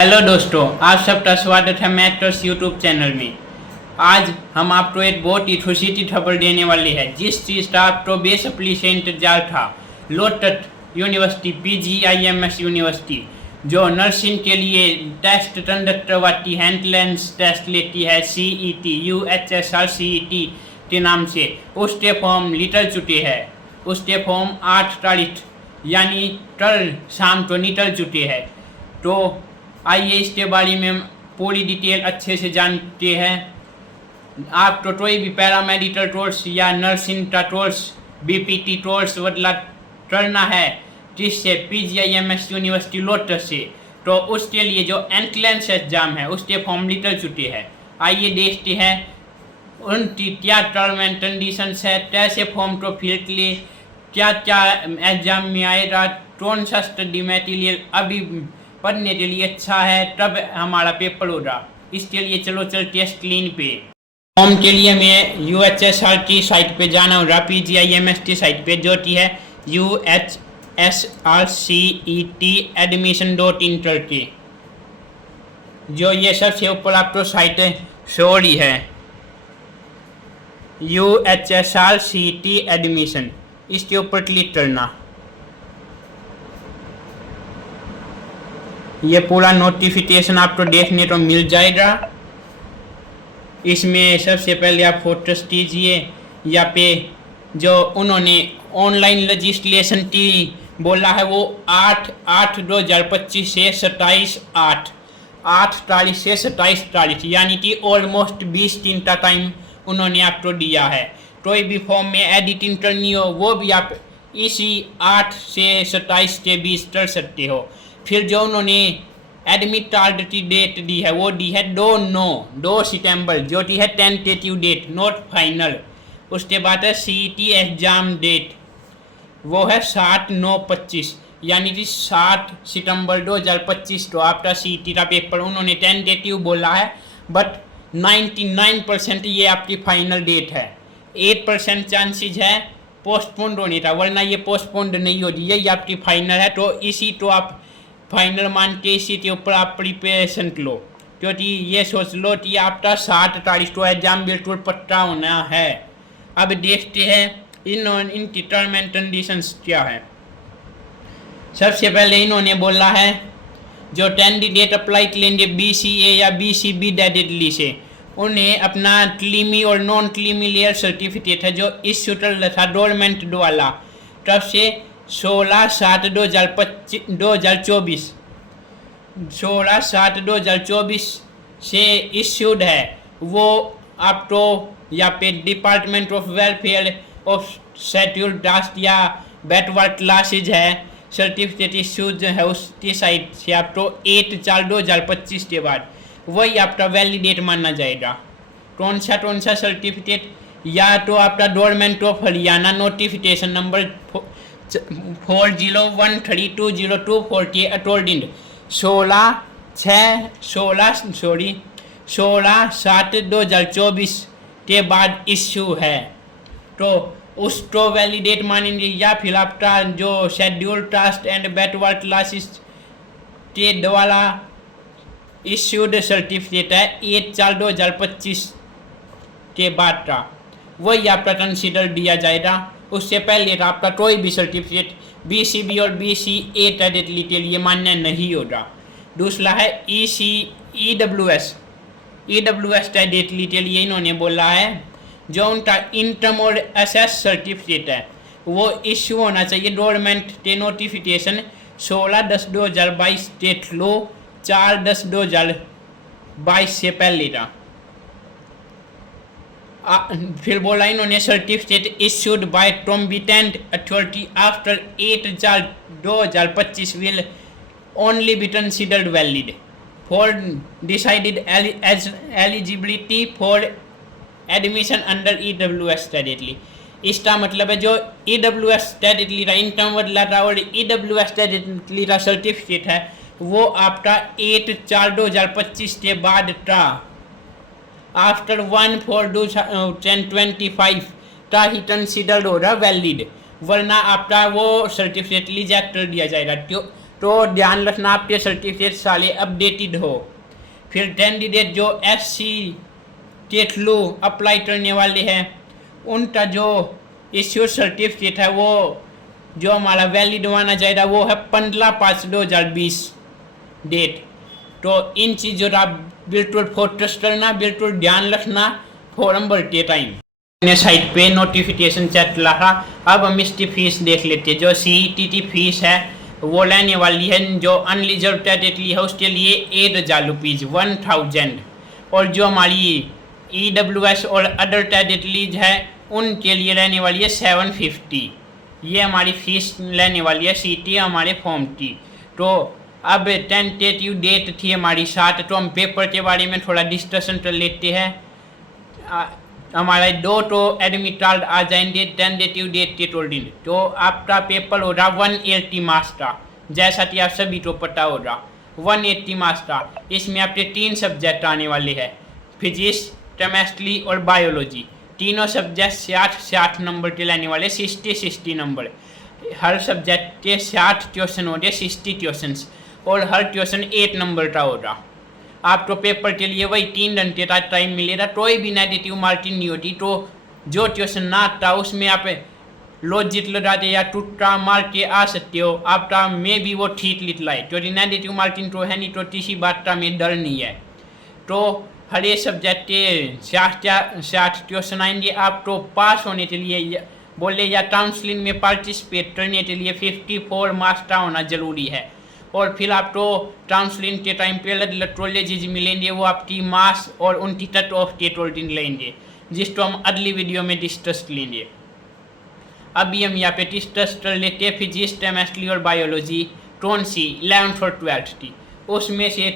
Hello दोस्तों, आप सबका स्वागत है मैथर्स यूट्यूब चैनल में। आज हम आपको एक बहुत ही खुशी की खबर देने वाले हैं। जिस चीज़ का आपको बेसब्री से इंतजार था, लोटस यूनिवर्सिटी PGIMS यूनिवर्सिटी जो नर्सिंग के लिए टेस्ट कंडक्ट करवाती है, एंट्रेंस टेस्ट लेती है, CET UHSR CET के नाम से, उसके फॉर्म निकल चुके हैं। उसके फॉर्म 8 तारीख यानी कल शाम को निकल चुके हैं। तो आइए इसके बारे में पूरी डिटेल अच्छे से जानते हैं। आपको कोई भी पैरामेडिकल कोर्स या नर्सिंग का कोर्स, BPT कोर्स बदला करना है जिससे PGIMS यूनिवर्सिटी लोटस से, तो उसके लिए जो एंट्रेंस एग्जाम है उसके फॉर्म निकल चुके हैं। आइए देखते हैं उनकी क्या टर्म एंड कंडीशंस है, कैसे फॉर्म को फिल किए, क्या क्या एग्जाम में आएगा, कौन सा स्टडी मटेरियल अभी पढ़ने के लिए अच्छा है, तब हमारा पेपर होगा। इसके लिए चलो चलते स्क्रीन पे। फॉर्म के लिए मैं UHSR की साइट पे जाना होगा, PGIMS की साइट पे, जो कि है UHSRCET admission.in जो ये सबसे ऊपर आपको साइट शो रही है, UHSRCET एडमिशन, इसके ऊपर क्लिक करना। ये पूरा नोटिफिकेशन आपको देखने को मिल जाएगा। इसमें सबसे पहले आप फोटोस कीजिए। यहाँ पे जो उन्होंने ऑनलाइन रजिस्ट्रेशन की बोला है वो 8/8/2025 से 8 तारीख से 27 तारीख यानी कि ऑलमोस्ट 20 दिन का टाइम उन्होंने आपको दिया है। कोई भी फॉर्म में एडिटिंग करनी हो वो भी आप इसी 8 से 27 के बीच कर सकते हो। फिर जो उन्होंने एडमिट कार्ड की डेट दी है वो दी है 2 सितंबर, जो कि है टेंटेटिव डेट, नॉट फाइनल। उसके बाद है CET एग्जाम डेट, वो है 7/9/25 यानी कि 7 सितंबर 2025 को आपका CET का पेपर उन्होंने टेंटेटिव बोला है, बट 99% ये आपकी फाइनल डेट है। 8% चांसेस है पोस्टपोन्ड होने का, वरना ये पोस्टपोन्ड नहीं होगी, यही आपकी फाइनल है। तो इसी तो आप फाइनल मान के इसी के ऊपर आप प्रिपरेशन लो, क्योंकि ये सोच लो कि आपका 7 तारीख को एग्जाम बिल्कुल पक्का होना है। अब देखते हैं इनकी टर्म एंड कंडीशंस क्या है। सबसे पहले इन्होंने बोला है जो कैंडिडेट अप्लाई करेंगे BCA या BCB डेडिटली से, उन्हें अपना क्लीमी और नॉन क्लीमी लेयर सर्टिफिकेट है जो इश्यू कर था गवर्नमेंट द्वारा, तब से 16/7/2024 से इश्यूड है। वो आपको यहाँ पे department of welfare of scheduled caste या बैकवर्ड क्लासेज है, सर्टिफिकेट इश्यूज है उसकी साइट से आपको 8/4/2025 के बाद वही आपका वैलिडेट माना जाएगा। कौन सा सर्टिफिकेट, या तो आपका government of Haryana notification number 40132024 के अकॉर्डिंग 16/7/2024 के बाद इश्यू है, तो उसको वैलिडेट मानेंगे। या फिर आपका जो scheduled caste and backward classes के द्वारा इश्यूड सर्टिफिकेट है 8/4/2025 के बाद का, वही आपका कंसिडर दिया जाएगा। उससे पहले आपका कोई भी सर्टिफिकेट BCB और BCA कैटेगरी के लिए मान्य नहीं होगा। दूसरा है EWS कैटेगरी के लिए इन्होंने बोला है जो उनका इनकम और एसेस सर्टिफिकेट है वो इश्यू होना चाहिए गवर्नमेंट के नोटिफिकेशन 16/10/2022 के थ्रू 4/10/2022 से पहले का। फिर बोला इन्होंने certificate issued by competent authority after 8/2025 will only be considered valid for decided eligibility for admission under EWS category. इसका मतलब है जो EWS कैटेगरी का इनकम बदला था और EWS कैटेगरी का सर्टिफिकेट है वो आपका 8/4/2025 के बाद का आफ्टर 1/4/2025 का ही कंसिडर्ड होगा वैलिड, वरना आपका वो सर्टिफिकेट रिजेक्ट कर दिया जाएगा। तो ध्यान रखना आपके सर्टिफिकेट सारे अपडेटेड हो। फिर कैंडिडेट जो SC के थ्रू अप्लाई करने वाले हैं उनका जो इश्यू सर्टिफिकेट है वो जो हमारा वैलिड माना जाएगा वो है 15/5/2020 डेट। तो इन चीज़ों का बिल्कुल फोकस करना, बिल्कुल ध्यान रखना फॉर्म भरते टाइम। साइट पे नोटिफिकेशन चेक रहा। अब हम इसकी फीस देख लेते हैं। जो CET की फीस है वो लेने वाली है, जो अनरिजर्व कैटेगरी है उसके लिए 8,000 रुपीज़ 1000, और जो हमारी EWS और अदर कैटेगरीज है उनके लिए रहने वाली है 750। ये हमारी फीस लेने वाली है CET हमारे फॉर्म की। तो अब टेंटेटिव डेट थी हमारी 7, तो हम पेपर के बारे में थोड़ा डिस्कशन कर लेते हैं। हमारा 2 तो एडमिट कार्ड आ जाएंगे टेंटेटिव डेट के अकॉर्डिंग। तो आपका पेपर होगा 180 मार्क्स का, जैसा कि आप सभी को पता होगा 180 मार्क्स का। इसमें आपके 3 सब्जेक्ट आने वाले हैं, फिजिक्स, केमिस्ट्री और बायोलॉजी। तीनों सब्जेक्ट 60 नंबर के लेने वाले, 60 नंबर। हर सब्जेक्ट के 60 क्वेश्चन हो गए, 60 क्वेश्चन, और हर क्वेश्चन 8 नंबर का होगा। आपको पेपर के लिए वही 3 घंटे का टाइम मिलेगा। कोई भी नेगेटिव मार्किंग नहीं होती। तो जो क्वेश्चन ना आता उसमें आप लॉजिक लगाते या टुक्का मार के आ सकते हो। आपका में भी वो ठीक लिख लाए, क्योंकि नेगेटिव मार्किंग तो है नहीं, तो किसी बात का में डर नहीं है। तो हर एक सब्जेक्ट के 60 क्वेश्चन आएंगे। आपको पास होने के लिए बोले या काउंसलिंग में पार्टिसिपेट करने के लिए 54 मार्क्स का होना जरूरी है। और फिर आपको काउंसलिंग के टाइम पे अलग अलग कॉलेजेज मिलेंगे, वो आपकी मार्क्स और उनकी कट ऑफ के अकॉर्डिंग लेंगे, जिसको हम अगली वीडियो में डिस्कस लेंगे। अभी हम यहाँ पे डिस्कस कर लेते हैं फिजिक्स, केमिस्ट्री और बायोलॉजी कौन सी 11th और 12th की। उसमें से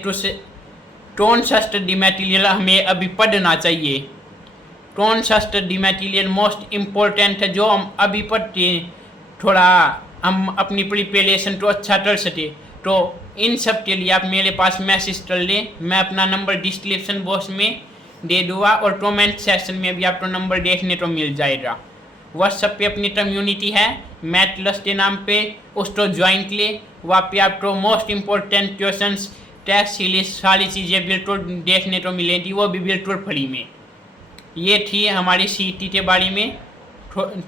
कौन सा स्टडी मटेरियल हमें अभी पढ़ना चाहिए, कौन सा स्टडी मटेरियल मोस्ट इम्पोर्टेंट है जो हम अभी पढ़ते हैं, थोड़ा हम अपनी प्रिपरेशन को अच्छा कर सके। तो इन सब के लिए आप मेरे पास मैसेज कर लें। मैं अपना नंबर डिस्क्रिप्शन बॉक्स में दे दूँगा, और कमेंट सेक्शन में भी आपको नंबर देखने को मिल जाएगा। व्हाट्सएप पे अपनी कम्युनिटी है मैथ प्लस के नाम पे, उसको ज्वाइन ले। वहाँ पे आपको most important questions, test series, सारी चीज़ें बिल्कुल देखने को मिलेंगी, वो भी बिल्कुल फ्री में। ये थी हमारी CET के बारे में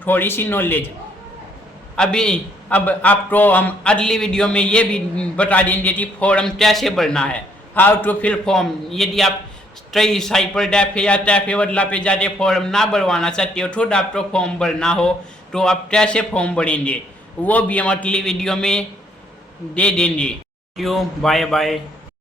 थोड़ी सी नॉलेज। अब आपको हम अगली वीडियो में ये भी बता देंगे कि फॉर्म कैसे भरना है, हाउ टू फिल फॉर्म। यदि आप कई साइपर डैप या टैप बदला पे जाके फॉर्म ना भरवाना चाहते हो, खुद आपको फॉर्म भरना हो, तो आप कैसे फॉर्म भरेंगे वो भी हम अगली वीडियो में दे देंगे। क्यों, बाय बाय।